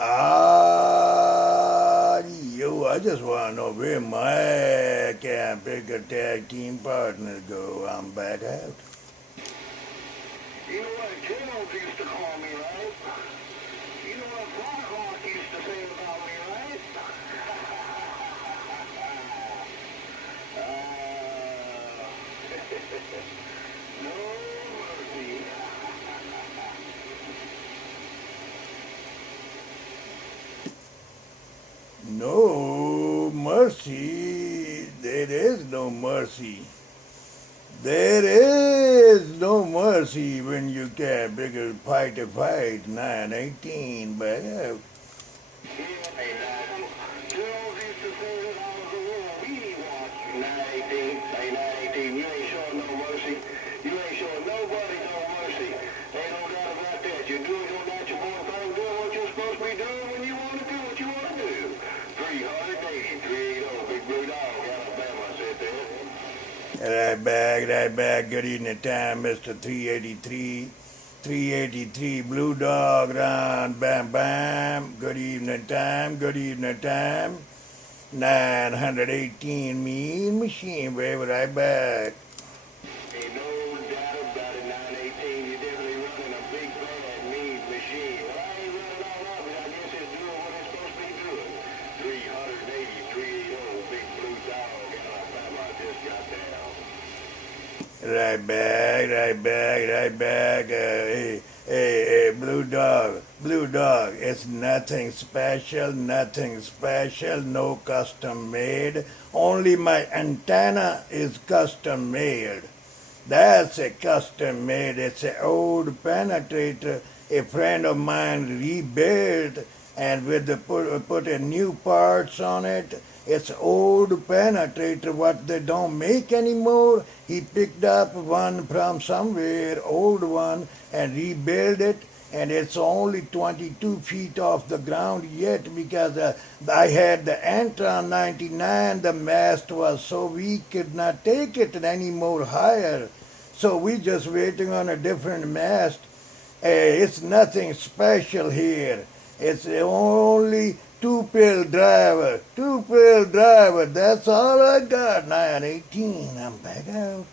I just want to know where my can bigger tag team partners go. I'm back out. You know what J-Lo used to call me, right? You know what Blackhawk used to say about me, right? No mercy. No mercy. There is no mercy. There is no mercy when you can bigger fight a fight. 918 back out. Hey, Jones used to say that I was a little weedy watch. 918, say 918, you ain't showing no mercy. You ain't showing nobody no mercy. Ain't no doubt about that. You're doing your natural born thing, doing what you're supposed to be doing when you want to do what you want to do. 380, 380, Big Blue Dog, Alabama, said that. Right back. Good evening time, Mr. 383. 383 Blue Dog round, bam bam. Good evening time. 918 Mean Machine, baby, right back. Ain't no doubt about it, 918. You're definitely running a big, bad, mean machine. Well, I ain't running all of it. I guess it's doing what it's supposed to be doing. 380, 380, Big Blue Dog, Alabama, just got down. Right back. Hey, Blue Dog, it's nothing special, no custom made. Only my antenna is custom made. That's a custom made. It's an old penetrator a friend of mine rebuilt and with the put a new parts on it. It's old penetrator what they don't make anymore. He picked up one from somewhere, old one, and rebuilt it. And it's only 22 feet off the ground yet because I had the Antron 99. The mast was so weak could not take it any more higher. So we just waiting on a different mast. It's nothing special here. It's only two-pill driver. That's all I got. 918. I'm back out.